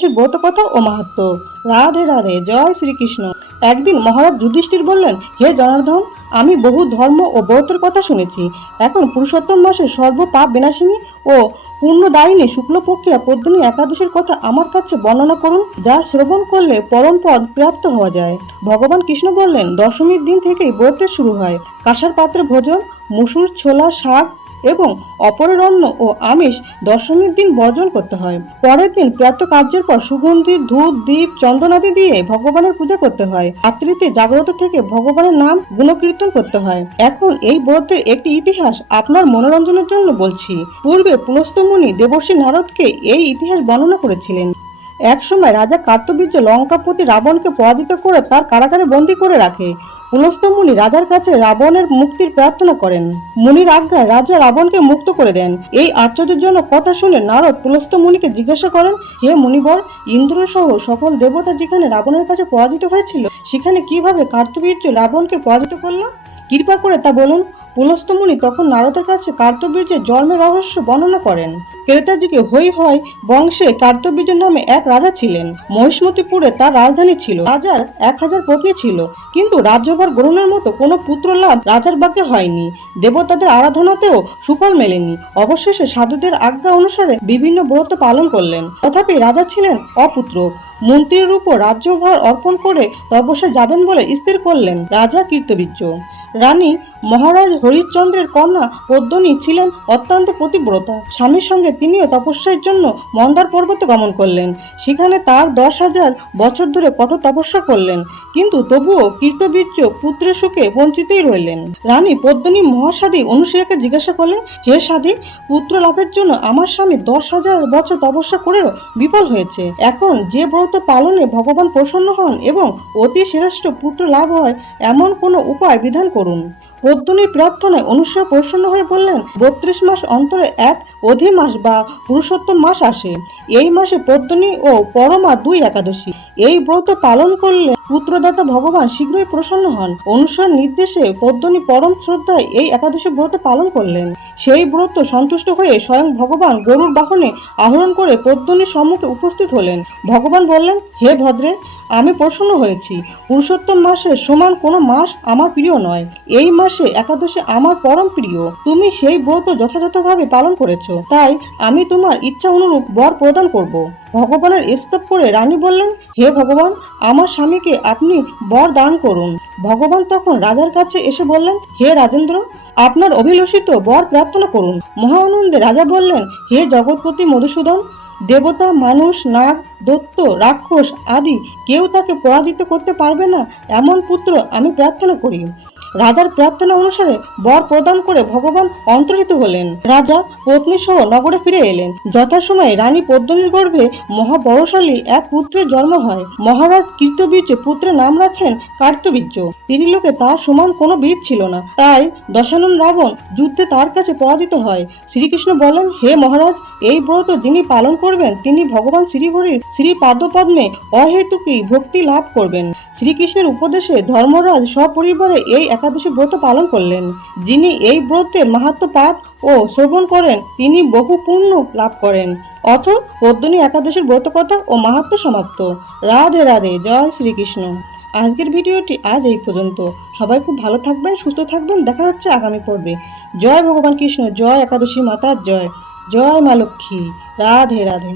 একাদশীর ব্রত কথা ও মাহাত্ম্য। রাধে রাধে, জয় শ্রীকৃষ্ণ। একদিন মহারাজ যুধিষ্ঠির বললেন, হে জনার্দন, আমি বহু ধর্ম ও ব্রতের কথা শুনেছি। এখন পুরুষোত্তম মাসের সর্বপাপ বিনাশিনী ও পূর্ণদায়িনী শুক্লপক্ষিয়া পদ্মিনী একাদশীর কথা আমার কাছে বর্ণনা করুন, যা শ্রবণ করলে পরম পদ প্রাপ্ত হওয়া যায়। ভগবান কৃষ্ণ বললেন, দশমীর দিন থেকেই ব্রতের শুরু হয়। কাঁসার পাত্রে ভোজন, মুসুর, ছোলা, শাক এবং অপরের অন্ন ও আমিষ দশমীর দিন বর্জন করতে হয়। পরের দিন প্রাতঃ কার্যের পর সুগন্ধি, ধূপ, দীপ, চন্দনাদি দিয়ে ভগবানের পূজা করতে হয়। রাত্রিতে জাগ্রত থেকে ভগবানের নাম গুণকীর্তন করতে হয়। এখন এই ব্রতের একটি ইতিহাস আপনার মনোরঞ্জনের জন্য বলছি। পূর্বে পুলস্ত্য মুনি দেবর্ষি নারদকে এই ইতিহাস বর্ণনা করেছিলেন। এক সময় রাজা কার্তবীর্য লঙ্কাপতি রাবণকে পরাজিত করে তার কারাগারে বন্দী করে রাখে। পুলস্ত্য মুনি রাজার কাছে রাবণের মুক্তির প্রার্থনা করেন। মুনির আজ্ঞায় রাজা রাবণকে মুক্ত করে দেন। এই আশ্চর্যজনক কথা শুনে নারদ পুলস্ত্য মুনিকে জিজ্ঞাসা করেন, হে মুনিবর, ইন্দ্র সহ সকল দেবতা যেখানে রাবণের কাছে পরাজিত হয়েছিল, সেখানে কিভাবে কার্তবীর্য রাবণকে পরাজিত করল? কৃপা করে তা বলুন। পুলস্ত্য মুনি তখন নারদের কাছে কার্তবীর্যের জন্মের রহস্য বর্ণনা করেন। ত্রেতা যুগে হৈহয় বংশে কার্তবীর্য নামে এক রাজা ছিলেন। মহিষ্মতিপুরে তার রাজধানী ছিল। রাজার 1000 পত্নী ছিল, কিন্তু রাজ্যভার গ্রহণের মতো কোনো পুত্র লাভ রাজার ভাগ্যে হয়নি। দেবতাদের আরাধনাতেও সুফল মেলেনি। অবশেষে সাধুদের আজ্ঞা অনুসারে বিভিন্ন ব্রত পালন করলেন, তথাপি রাজা ছিলেন অপুত্রক। মন্ত্রীর উপর রাজ্যভার অর্পণ করে তপস্যায় যাবেন বলে স্থির করলেন রাজা কীর্তবীর্য। রানী মহারাজ হরিশ্চন্দ্রের কন্যা পদ্মিনী ছিলেন অত্যন্ত পতিব্রতা। স্বামীর সঙ্গে তিনিও তপস্যার জন্য মন্দার পর্বতে গমন করলেন। সেখানে তার 10,000 বছর ধরে কঠোর তপস্যা করলেন, কিন্তু তবুও কীর্তবীর্য পুত্রের সুখে বঞ্চিতই রইলেন। রানী পদ্মিনী মহাসাধী অনুসূয়াকে জিজ্ঞাসা করলেন, হে সাধী, পুত্র লাভের জন্য আমার স্বামী 10,000 বছর তপস্যা করেও বিফল হয়েছে। এখন যে ব্রত পালনে ভগবান প্রসন্ন হন এবং অতি শ্রেষ্ঠ পুত্র লাভ হয়, এমন কোনো উপায় বিধান করুন। পদ্মিনীর প্রার্থনায় অনুসূয়া প্রসন্ন হয়ে বললেন, 32 মাস অন্তরে এক অধি মাস বা পুরুষোত্তম মাস আসে। এই মাসে পদ্মিনী ও পরমা 2 একাদশী। এই ব্রত পালন করলে পুত্রদাতা ভগবান শীঘ্রই প্রসন্ন হন। অনুসূয়ার নির্দেশে পদ্মিনী পরম শ্রদ্ধায় এই একাদশী ব্রত পালন করলেন। সেই ব্রত সন্তুষ্ট হয়ে স্বয়ং ভগবান গরুর বাহনে আহরণ করে পদ্মিনীর সম্মুখে উপস্থিত হলেন। ভগবান বললেন, হে ভদ্রে, আমি প্রসন্ন হয়েছি। পুরুষোত্তম মাসের সমান কোনো মাস আমার প্রিয় নয়। এই মাসে একাদশী আমার পরম প্রিয়। তুমি সেই ব্রত যথাযথভাবে পালন করেছো, তাই আমি তোমার ইচ্ছা অনুরূপ বর প্রদান করব। ভগবানের স্তব করে রানী বললেন, হে ভগবান, আমার স্বামীকে আপনি বর দান করুন। ভগবান তখন রাজার কাছে এসে বললেন, হে রাজেন্দ্র, আপনার অভিলষিত বর প্রার্থনা করুন। মহা আনন্দে রাজা বললেন, হে জগৎপতি মধুসূদন, দেবতা, মানুষ, নাগ, দৈত্য, রাক্ষস আদি কেউ তাকে পরাজিত করতে পারবে না এমন পুত্র আমি প্রার্থনা করি। রাজার প্রার্থনা অনুসারে বর প্রদান করে ভগবান অন্তর্হিত হলেন। রাজা পত্নী সহ নগরে ফিরে এলেন। যথাসময়ে রানী পদ্মিনীর গর্ভে মহাবলশালী এক পুত্রের জন্ম হয়। মহারাজ কীর্তবীর্য পুত্রের নাম রাখেন কার্তবীর্য। ত্রিলোকে তার সমান কোনো বীর ছিল না, তাই দশানন রাবণ যুদ্ধে তার কাছে পরাজিত হয়। শ্রীকৃষ্ণ বলেন, হে মহারাজ, এই ব্রত যিনি পালন করবেন তিনি ভগবান শ্রীহরির শ্রী পাদপদ্মে অহেতুকী ভক্তি লাভ করবেন। শ্রীকৃষ্ণের উপদেশে ধর্মরাজ সপরিবারে এই একাদশী ব্রত পালন করলেন। যিনি এই ব্রতের মাহাত্ম্য পাঠ ও শ্রবণ করেন তিনি বহু পুণ্য লাভ করেন। অথ পদ্মিনী একাদশীর ব্রতকথা ও মাহাত্ম্য সমাপ্ত। রাধে রাধে, জয় শ্রীকৃষ্ণ। আজকের ভিডিওটি আজ এই পর্যন্ত। সবাই খুব ভালো থাকবেন, সুস্থ থাকবেন। দেখা হচ্ছে আগামী পর্বে। জয় ভগবান কৃষ্ণ, জয় একাদশী মাতার জয়, জয় মা লক্ষ্মী। রাধে রাধে।